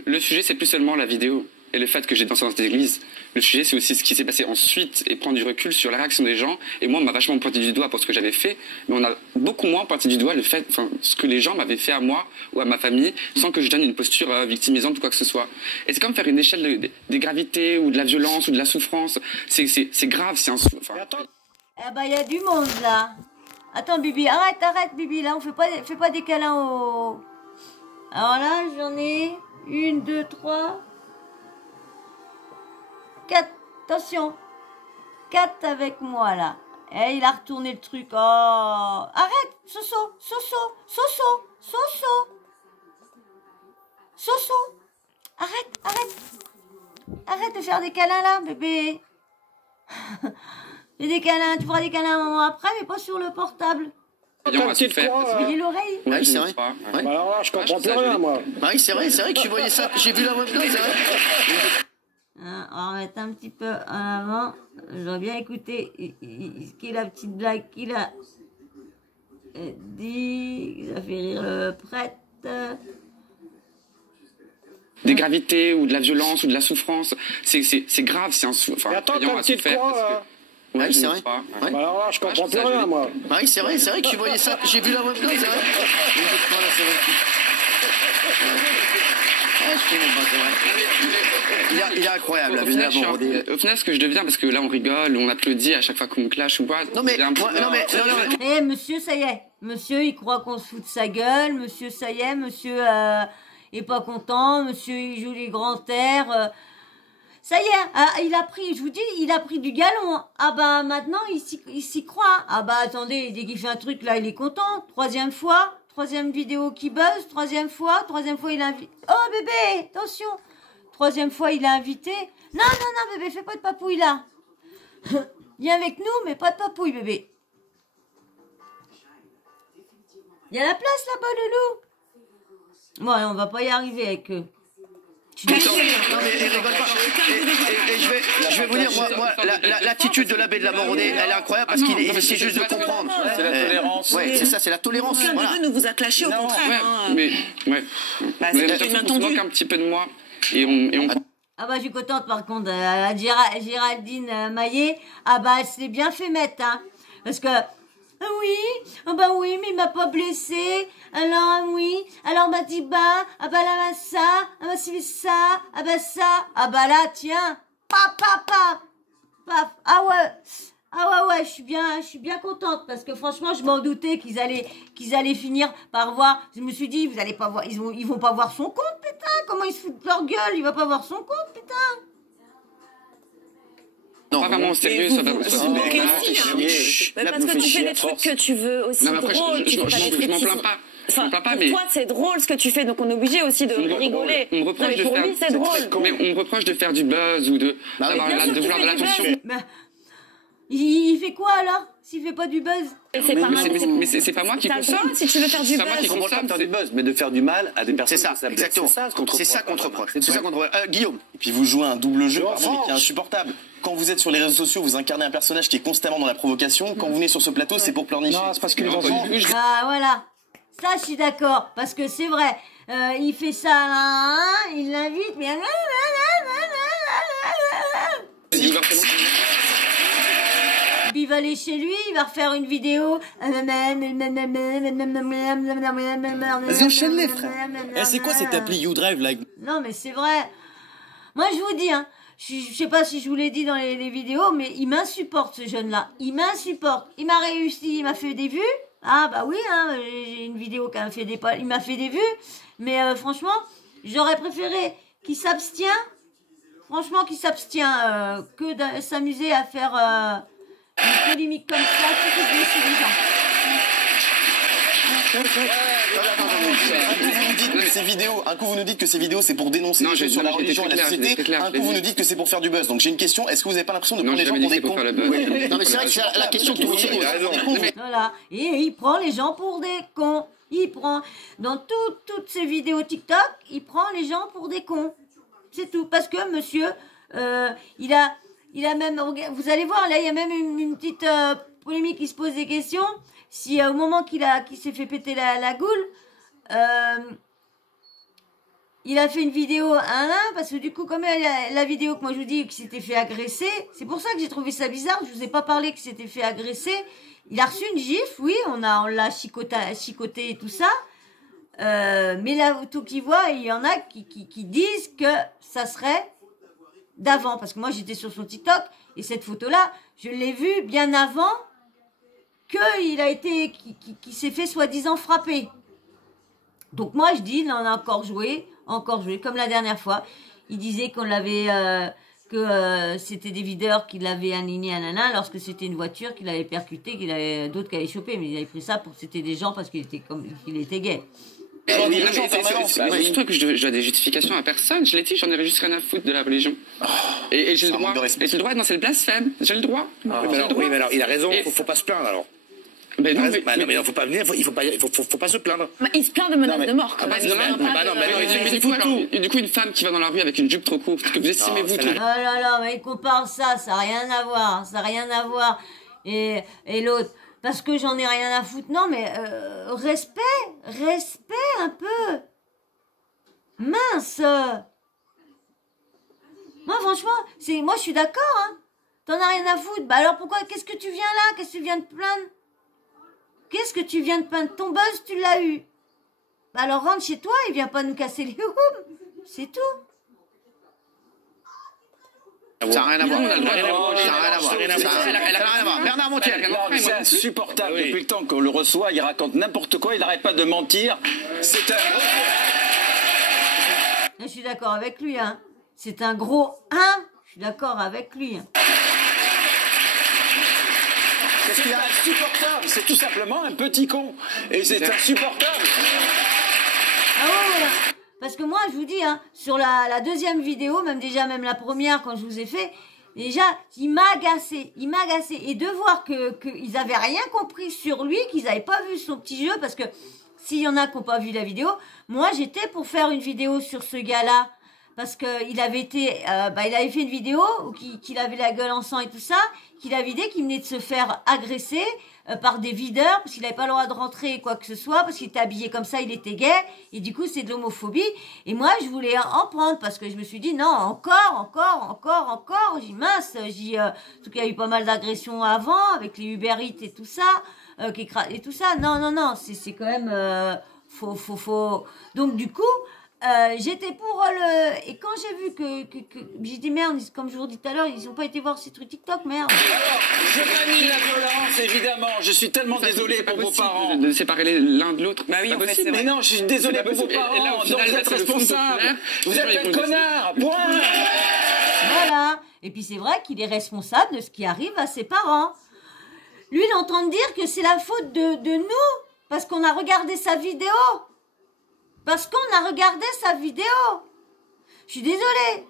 Le sujet, c'est plus seulement la vidéo et le fait que j'ai dansé dans cette église. Le sujet, c'est aussi ce qui s'est passé ensuite et prendre du recul sur la réaction des gens. Et moi, on m'a vachement pointé du doigt pour ce que j'avais fait, mais on a beaucoup moins pointé du doigt ce que les gens m'avaient fait à moi ou à ma famille, sans que je donne une posture victimisante ou quoi que ce soit. Et c'est comme faire une échelle des gravités ou de la violence ou de la souffrance. C'est grave, c'est un. Eh ben, il y a du monde là. Attends, Bibi, arrête, Bibi, là, on fait pas des câlins au. Alors là, j'en ai 1, 2, 3, 4. Attention, 4 avec moi là. Et il a retourné le truc. Oh, arrête, Soso. Arrête de faire des câlins là, bébé. Fais des câlins, tu feras des câlins un moment après, mais pas sur le portable. Voyez l'oreille. Oui, c'est vrai. Ouais. Bah alors là, je comprends plus rien, moi. Oui, c'est vrai que tu voyais ça. J'ai vu la webcam, c'est vrai. On va mettre un petit peu en avant. J'aurais bien écouté ce qui est la petite blague qu'il a dit. Ça fait rire le prêtre. Des gravités ou de la violence ou de la souffrance. C'est grave, c'est un souffle. Mais attends, t'as un petit quoi, là? Oui, c'est vrai. Ouais. Bah alors là, je comprends plus rien, moi. Oui, c'est vrai que tu voyais ça. J'ai vu la webcam, c'est vrai. Il est incroyable, la vidéo. Au final, ce que je deviens, parce que là, on rigole, on applaudit à chaque fois qu'on me clash ou pas. Non, mais. Eh, monsieur, ça y est. Monsieur, il croit qu'on se fout de sa gueule. Monsieur, ça y est. Monsieur est pas content. Monsieur, il joue les grands airs. Ça y est, il a pris, je vous dis, il a pris du galon. Ah bah maintenant, il s'y croit. Ah bah attendez, dès qu'il fait un truc, là, il est content. Troisième vidéo qui buzz. Troisième fois, il a invité. Oh bébé, attention. Troisième fois, il a invité. Non, bébé, fais pas de papouille là. Viens avec nous, mais pas de papouille, bébé. Il y a la place là-bas, Loulou. Bon, on va pas y arriver avec eux. Non, mais rigole pas. Et je vais vous dire, moi l'attitude de l'abbé de la Moronnais, elle est incroyable parce qu'il essaie juste de comprendre. C'est la tolérance. Ouais, c'est ça, c'est la tolérance. Aucun des deux ne vous a clashé, au contraire. Mais on se moque un petit peu de moi et on... Ah bah je suis contente par contre, Géraldine Maillet, ah bah elle s'est bien fait mettre, hein, parce que oui, mais il m'a pas blessé, alors alors m'a dit là ça, c'est ça, là tiens, paf, ah ouais, je suis bien contente parce que franchement je m'en doutais qu'ils allaient finir par voir. Je me suis dit, vous allez pas voir, ils vont pas voir son compte, putain, comment ils se foutent de leur gueule, il va pas voir son compte, putain. Non, pas vraiment sérieux, ça va. Parce que tu fais des trucs que tu veux aussi drôles. Je m'en plains pas. Enfin, pour toi, c'est drôle ce que tu fais, donc on est obligé aussi de rigoler. On me reproche de faire. Lui, c'est drôle. Mais on me reproche de faire du buzz ou de vouloir de l'attention. Il fait quoi alors s'il fait pas du buzz? Mais c'est pas moi qui consomme. Si tu veux faire du buzz, c'est pas de faire du buzz, mais de faire du mal à des personnes. C'est ça, exactement. C'est ça qu'on te reproche. Guillaume. Et puis vous jouez un double jeu qui est insupportable. Quand vous êtes sur les réseaux sociaux, vous incarnez un personnage qui est constamment dans la provocation. Quand vous venez sur ce plateau, c'est pour pleurnicher. Non, c'est parce que les enfants... Ah voilà, ça je suis d'accord, parce que c'est vrai, il fait ça, il l'invite, mais... Il va aller chez lui, il va refaire une vidéo. Vas-y, enchaîne les frères. C'est quoi cette appli YouDrive là? Non mais c'est vrai. Moi je vous dis, hein, je sais pas si je vous l'ai dit dans les vidéos, mais il m'insupporte ce jeune-là. Il m'insupporte. Il m'a réussi, il m'a fait des vues. Ah bah oui, hein, j'ai une vidéo qui a fait il m'a fait des vues. Mais franchement, j'aurais préféré qu'il s'abstient. Franchement, qu'il s'abstient que de s'amuser à faire une polémique comme ça, surtout de blesser les gens. Un coup vous nous dites que ces vidéos c'est pour dénoncer les choses sur la religion et la société, un coup vous nous dites que c'est pour faire du buzz. Donc j'ai une question, est-ce que vous n'avez pas l'impression de prendre les gens pour des cons? Non mais c'est vrai que c'est la question que tout le monde pose. Voilà, et il prend les gens pour des cons. Il prend, dans toutes ces vidéos TikTok, il prend les gens pour des cons. C'est tout, parce que monsieur, il a même, vous allez voir, là il y a même une petite polémique qui se pose des questions. Si au moment qu'il s'est fait péter la goule, il a fait une vidéo parce que du coup, comme la vidéo que moi je vous dis qu'il s'était fait agresser, c'est pour ça que j'ai trouvé ça bizarre, je vous ai pas parlé qu'il s'était fait agresser, il a reçu une gifle, oui, on l'a chicoté et tout ça, mais là, tout qu'il voit, il y en a qui disent que ça serait d'avant, parce que moi j'étais sur son TikTok, et cette photo-là, je l'ai vue bien avant qu'il s'est fait soi-disant frapper. Donc moi je dis, il en a encore joué, comme la dernière fois. Il disait qu'on l'avait, que c'était des videurs qui l'avaient aligné à nana, lorsque c'était une voiture qu'il avait percuté, qu'il avait d'autres qui avaient chopé, mais il avait pris ça pour que c'était des gens parce qu'il était gay. Je trouve que je dois des justifications à personne. Je l'ai dit, j'en avais juste rien à foutre de la religion. Et j'ai le droit. Et j'ai le droit, non, c'est le blasphème. J'ai le droit. Oui, mais alors, il a raison, faut pas se plaindre alors. Mais non, mais faut pas venir, faut pas se plaindre. Il se plaint de menaces de mort. Du coup, une femme qui va dans la rue avec une jupe trop courte, que vous estimez vous trop. Oh là là, mais il compare ça n'a rien à voir. Et l'autre, parce que j'en ai rien à foutre. Non, mais respect un peu. Mince. Moi, franchement, moi je suis d'accord, hein. T'en as rien à foutre. Bah alors pourquoi, qu'est-ce que tu viens là? Qu'est-ce que tu viens de plaindre? Qu'est-ce que tu viens de plaindre? Ton buzz, tu l'as eu. Bah alors rentre chez toi et viens pas nous casser les houhous. C'est tout. Ça n'a rien à voir. Ça n'a rien à voir. Bernard Montiel. C'est insupportable. Depuis le temps qu'on le reçoit, il raconte n'importe quoi, il n'arrête pas de mentir. C'est un... Je suis d'accord avec lui, hein. C'est un gros 1. Je suis d'accord avec lui. Hein. Qu'est-ce qu'il y a insupportable? C'est tout simplement un petit con. Et c'est insupportable. Ah ouais. Parce que moi, je vous dis, hein, sur la deuxième vidéo, même la première, quand je vous ai fait, déjà, il m'a agacé. Et de voir qu'ils avaient rien compris sur lui, qu'ils n'avaient pas vu son petit jeu, parce que s'il y en a qui n'ont pas vu la vidéo, moi, j'étais pour faire une vidéo sur ce gars-là. Parce que il avait fait une vidéo où qu'il avait la gueule en sang et tout ça, qu'il avait dit qu'il venait de se faire agresser par des videurs, parce qu'il n'avait pas le droit de rentrer quoi que ce soit, parce qu'il était habillé comme ça, il était gay, et du coup c'est de l'homophobie. Et moi je voulais en prendre, parce que je me suis dit non, encore, j'ai mince, surtout qu'il y a eu pas mal d'agressions avant, avec les Uber Eats et tout ça, et tout ça, non, c'est quand même faux. Donc du coup, j'étais pour le... Et quand j'ai vu que j'ai dit merde, comme je vous dis tout à l'heure, ils n'ont pas été voir ces trucs TikTok, merde. Alors, je manie la violence, évidemment. Je suis tellement désolé pour vos parents. De séparer l'un de l'autre. Bah oui, mais non, je suis désolé pour vos parents. Là, vous êtes responsable. Vous êtes un connard. Point. Voilà. Et puis c'est vrai qu'il est responsable de ce qui arrive à ses parents. Lui, il est en train de dire que c'est la faute de nous, parce qu'on a regardé sa vidéo. Je suis désolée.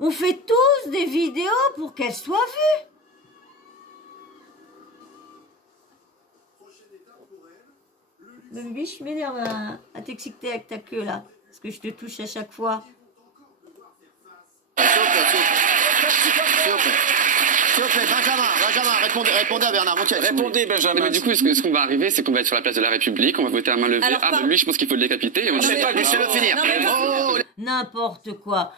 On fait tous des vidéos pour qu'elles soient vues. Le biche, je m'énerve à t'exciter avec ta queue là. Parce que je te touche à chaque fois. S'il vous plaît, Benjamin, répondez à Bernard Montiel. Répondez, Benjamin. Mais du coup, ce qu'on va arriver, c'est qu'on va être sur la place de la République, on va voter à main levée. Alors, lui, je pense qu'il faut le décapiter. Et on ne pas, laissez-le finir. N'importe quoi.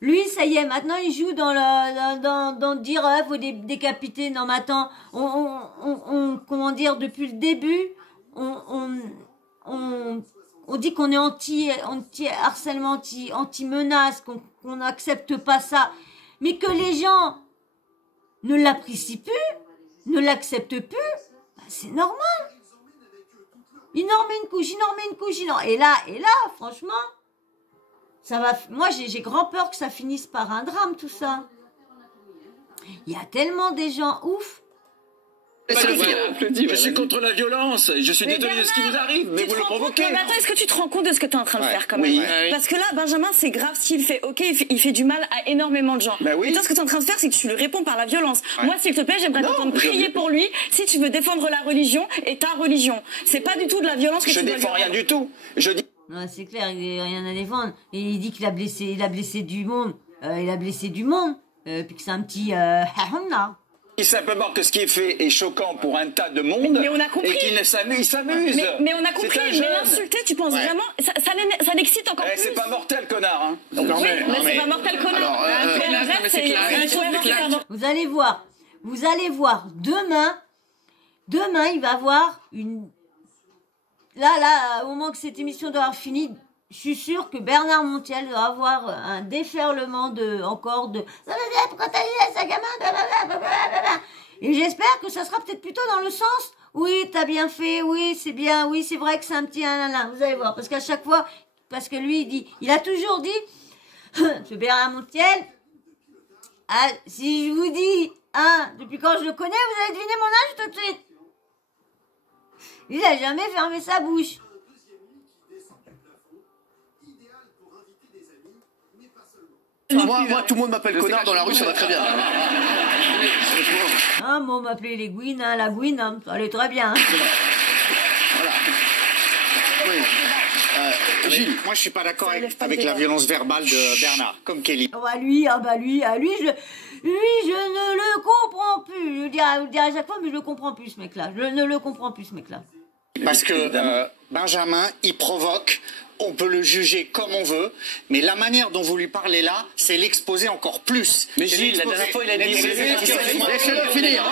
Lui, ça y est, maintenant il joue dans dire faut décapiter. Non, mais attends, comment dire, depuis le début, on on dit qu'on est anti-harcèlement, anti-menace, qu'on n'accepte pas ça, mais que les gens ne l'apprécient plus, ne l'acceptent plus, bah c'est normal. Il en met une couche, et là, franchement, ça va. Moi, j'ai grand peur que ça finisse par un drame, tout ça. Il y a tellement des gens ouf. Je suis contre la violence, je suis désolé de ce qui vous arrive, mais vous le provoquez. Mais attends, est-ce que tu te rends compte de ce que tu es en train de faire quand même? Parce que là, Benjamin, c'est grave s'il fait. Ok, il fait du mal à énormément de gens. Mais toi, ce que tu es en train de faire, c'est que tu lui réponds par la violence. Moi, s'il te plaît, j'aimerais t'entendre prier pour lui si tu veux défendre la religion et ta religion. C'est pas du tout de la violence que tu dois. Je défends rien du tout. Je dis. Non, c'est clair, il n'y a rien à défendre. Et il dit qu'il a blessé du monde. Il a blessé du monde. Puis que c'est un petit là. Simplement que ce qui est fait est choquant pour un tas de monde mais on a compris. Et qu'il s'amuse. Mais on a compris, mais l'insulter, tu penses vraiment, ça l'excite encore plus. C'est pas mortel, connard. Hein. Mais c'est pas mortel, connard. Vous allez voir, demain, il va avoir une... Là, au moment que cette émission doit avoir fini, je suis sûre que Bernard Montiel doit avoir un déferlement pourquoi t'as dit ça, gamin? Et j'espère que ça sera peut-être plutôt dans le sens, oui, t'as bien fait, oui, c'est bien, oui, c'est vrai que c'est un petit vous allez voir, parce qu'à chaque fois, parce que lui, il a toujours dit, ce Bernard Montiel, si je vous dis, depuis quand je le connais, vous allez deviner mon âge tout de suite. Il a jamais fermé sa bouche. Moi, tout le monde m'appelle connard dans la rue, ça va très bien. Moi, on m'appelait les Gouines, la Gouine, ça allait très bien. Voilà. Oui. Gilles, moi je suis pas d'accord avec la violence verbale de Bernard, comme Kelly. Lui, je ne le comprends plus. Je le dirai à chaque fois, mais je le comprends plus, ce mec-là. Je ne le comprends plus, ce mec-là. Parce que Benjamin, il provoque. On peut le juger comme on veut, mais la manière dont vous lui parlez là, c'est l'exposer encore plus. Mais Gilles, la dernière fois, il a dit... Laissez-le finir.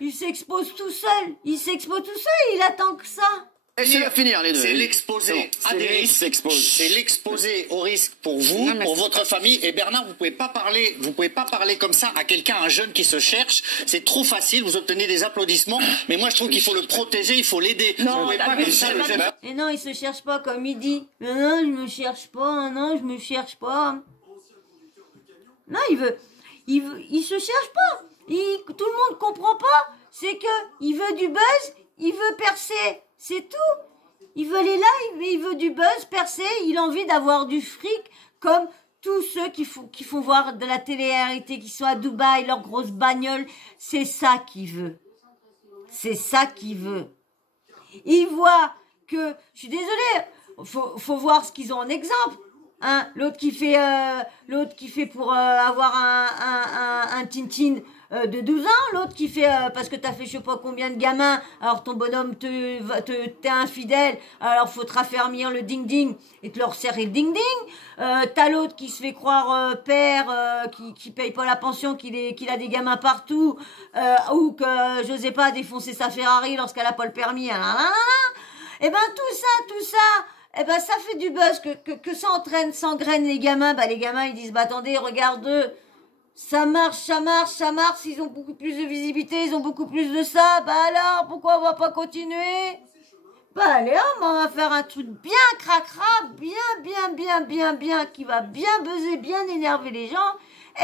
Il s'expose tout seul, il attend que ça. Laissez-le finir, les deux. C'est l'exposer à des risques, c'est l'exposer au risque pour vous, pour votre famille. Et Bernard, vous pouvez pas parler comme ça à quelqu'un, un jeune qui se cherche. C'est trop facile, vous obtenez des applaudissements. Mais moi, je trouve qu'il faut le protéger, il faut l'aider. Non, et non, il se cherche pas comme il dit. Non, je me cherche pas, Non, il se cherche pas. Tout le monde comprend pas. C'est que il veut du buzz, il veut percer. C'est tout. Il veut les lives, mais il veut du buzz, percer. Il a envie d'avoir du fric, comme tous ceux qui font voir de la télé-réalité, qui sont à Dubaï, leurs grosses bagnoles. C'est ça qu'il veut. Il voit que, je suis désolée, faut voir ce qu'ils ont en exemple. L'autre qui fait pour avoir un Tintin de 12 ans, l'autre qui fait parce que t'as fait je sais pas combien de gamins, alors ton bonhomme t'es infidèle, alors faut te raffermir le ding-ding et te leur serrer le ding-ding. T'as l'autre qui se fait croire père, qui paye pas la pension, qu'il a des gamins partout, ou que, je sais pas, défoncer sa Ferrari lorsqu'elle a pas le permis. Et ben tout ça, ça fait du buzz, que ça s'engraine les gamins. Les gamins, ils disent, attendez, regarde, ça marche, ils ont beaucoup plus de visibilité, ils ont beaucoup plus de ça, alors, pourquoi on va pas continuer? Allez, on va faire un truc bien cracra, bien, qui va bien buzzer, bien énerver les gens,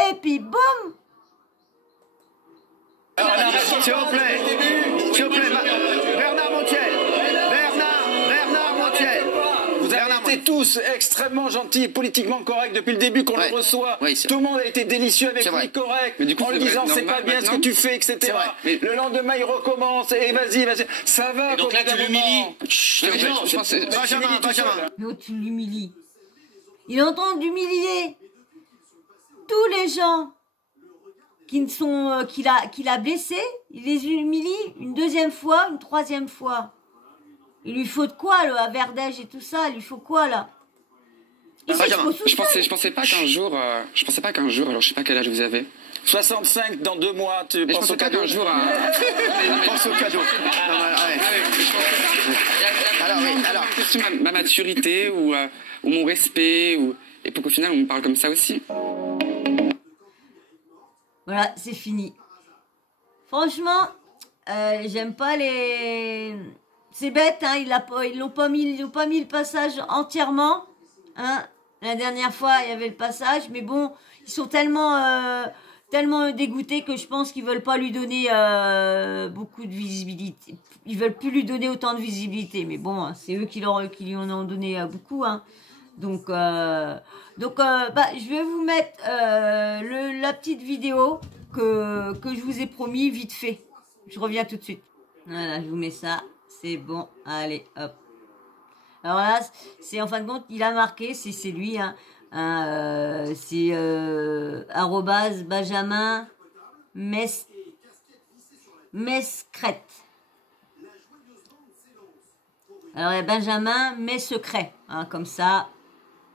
et puis boum! S'il vous plaît, Bernard Montiel. Vous avez été tous extrêmement gentils, politiquement corrects depuis le début qu'on le reçoit. Tout le monde a été délicieux avec lui, correct, en lui disant c'est pas bien ce que tu fais, etc. Le lendemain il recommence et vas-y. Ça va. Et donc là tu l'humilies. Benjamin. Mais tu l'humilies. Il est en train d'humilier tous les gens qu'il a blessés. Il les humilie une deuxième fois, une troisième fois. Il lui faut de quoi, là, à Verdège et tout ça? Il lui faut quoi, là? Je pensais pas qu'un jour, alors je sais pas quel âge vous avez. 65 dans 2 mois, tu penses au cadeau? Pense au cadeau. alors question ma maturité ou mon respect et pour qu'au final on me parle comme ça aussi. Voilà, c'est fini. Franchement, j'aime pas les... C'est bête, hein, ils l'ont pas mis le passage entièrement. Hein. La dernière fois, il y avait le passage, mais bon, ils sont tellement dégoûtés que je pense qu'ils veulent pas lui donner beaucoup de visibilité. Ils veulent plus lui donner autant de visibilité, mais bon, c'est eux qui lui en ont donné beaucoup, hein. Donc, je vais vous mettre la petite vidéo que je vous ai promis vite fait. Je reviens tout de suite. Voilà, je vous mets ça. C'est bon. Allez, hop. Alors là, c'est en fin de compte, il a marqué, c'est lui, hein. C'est @Benjamin Mescret. Alors il y a Benjamin Mescret, hein, comme ça,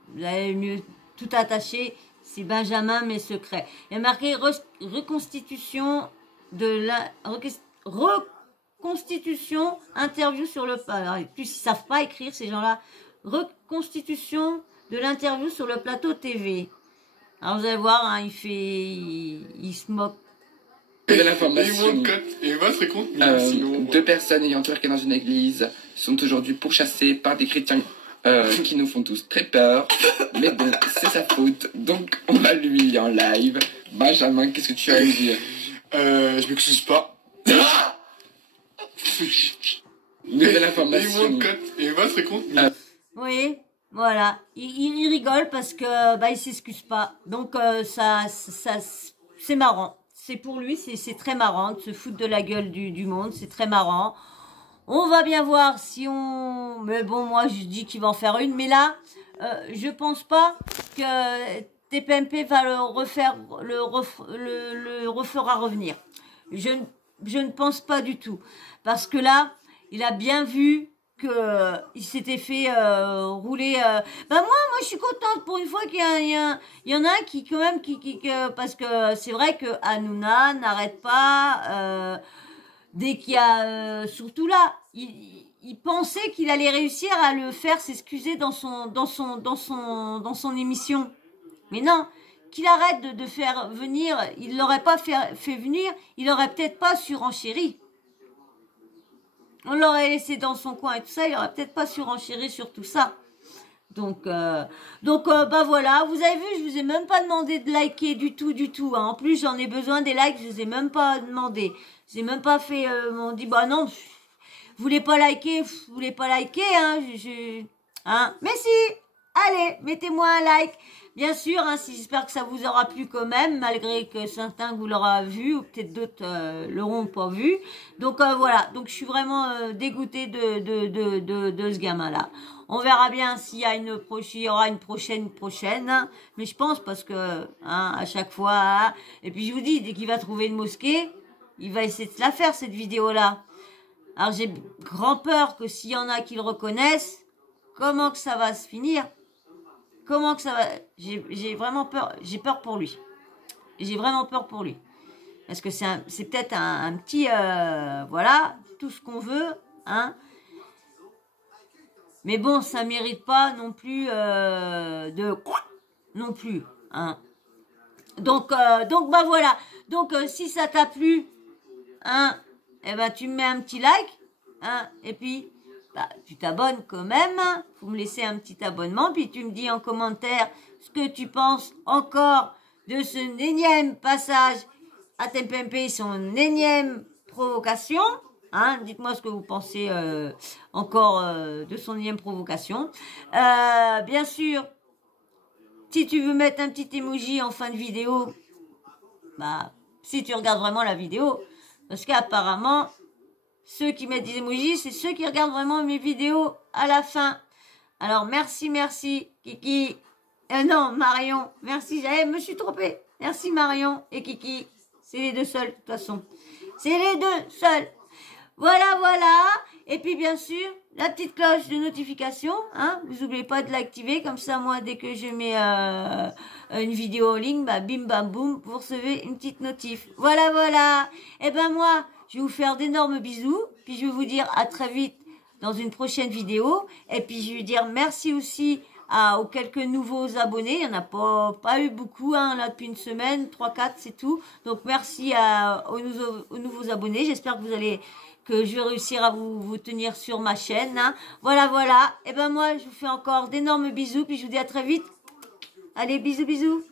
vous avez mieux tout attaché, c'est Benjamin Mescret. Il y a marqué reconstitution de la reconstitution, interview sur le... Alors, plus ils savent pas écrire ces gens-là. Reconstitution de l'interview sur le plateau TV. Alors vous allez voir, hein, il se moque. De l'information. Et votre compte, deux personnes ayant twerké dans une église sont aujourd'hui pourchassées par des chrétiens qui nous font tous très peur. Mais bon, c'est sa faute. Donc on va l'humilier en live. Benjamin, qu'est-ce que tu as à nous dire? Je m'excuse pas. Nouvelle information. Et votre compte. Oui, voilà. Il rigole parce que il s'excuse pas. Donc ça c'est marrant. C'est pour lui, c'est très marrant de se foutre de la gueule du monde. C'est très marrant. On va bien voir si on... Mais bon, moi je dis qu'il va en faire une. Mais là, je pense pas que TPMP va le refera revenir. Je ne pense pas du tout. Parce que là, il a bien vu que il s'était fait rouler. Moi, je suis contente pour une fois qu'il y en a un qui quand même parce que c'est vrai que Hanouna n'arrête pas dès qu'il y a surtout là, il pensait qu'il allait réussir à le faire s'excuser dans son émission. Mais non, qu'il arrête de faire venir, il l'aurait pas fait venir, il aurait peut-être pas surenchéri. On l'aurait laissé dans son coin et tout ça, il aurait peut-être pas surenchéri sur tout ça. Donc voilà, vous avez vu, je vous ai même pas demandé de liker du tout, hein. En plus, j'en ai besoin des likes, je vous ai même pas demandé. Je n'ai même pas fait, on dit, non, vous voulez pas liker, hein, mais si, allez, mettez-moi un like. Bien sûr, hein, j'espère que ça vous aura plu quand même, malgré que certains vous l'auront vu, ou peut-être d'autres l'auront pas vu. Donc voilà, donc je suis vraiment dégoûtée de ce gamin-là. On verra bien s'il y a il y aura une prochaine, hein, mais je pense parce que hein, à chaque fois, hein, et puis je vous dis, dès qu'il va trouver une mosquée, il va essayer de se la faire cette vidéo-là. Alors j'ai grand peur que s'il y en a qui le reconnaissent, comment que ça va se finir? Comment que ça va... J'ai vraiment peur. J'ai peur pour lui. J'ai vraiment peur pour lui. Parce que c'est peut-être un petit... voilà, tout ce qu'on veut. Hein. Mais bon, ça mérite pas non plus non plus. Hein. Donc voilà. Donc, si ça t'a plu, hein, tu me mets un petit like. Hein, et puis... tu t'abonnes quand même, faut me laisser un petit abonnement, puis tu me dis en commentaire ce que tu penses encore de ce énième passage à TPMP, son énième provocation, hein, dites-moi ce que vous pensez encore de son énième provocation. Bien sûr, si tu veux mettre un petit emoji en fin de vidéo, si tu regardes vraiment la vidéo, parce qu'apparemment... Ceux qui mettent des emojis, c'est ceux qui regardent vraiment mes vidéos à la fin. Alors, merci, Kiki. Non, Marion. Merci, je me suis trompée. Merci, Marion et Kiki. C'est les deux seuls, de toute façon. C'est les deux seuls. Voilà. Et puis, bien sûr, la petite cloche de notification. Hein, vous n'oubliez pas de l'activer. Comme ça, moi, dès que je mets une vidéo en ligne, bim, bam, boum, vous recevez une petite notif. Voilà. Et moi... je vais vous faire d'énormes bisous, puis je vais vous dire à très vite dans une prochaine vidéo. Et puis, je vais dire merci aussi aux quelques nouveaux abonnés. Il n'y en a pas eu beaucoup, hein, là, depuis une semaine, 3-4, c'est tout. Donc, merci aux nouveaux abonnés. J'espère que je vais réussir à vous tenir sur ma chaîne. Hein. Voilà. Et ben moi, je vous fais encore d'énormes bisous, puis je vous dis à très vite. Allez, bisous.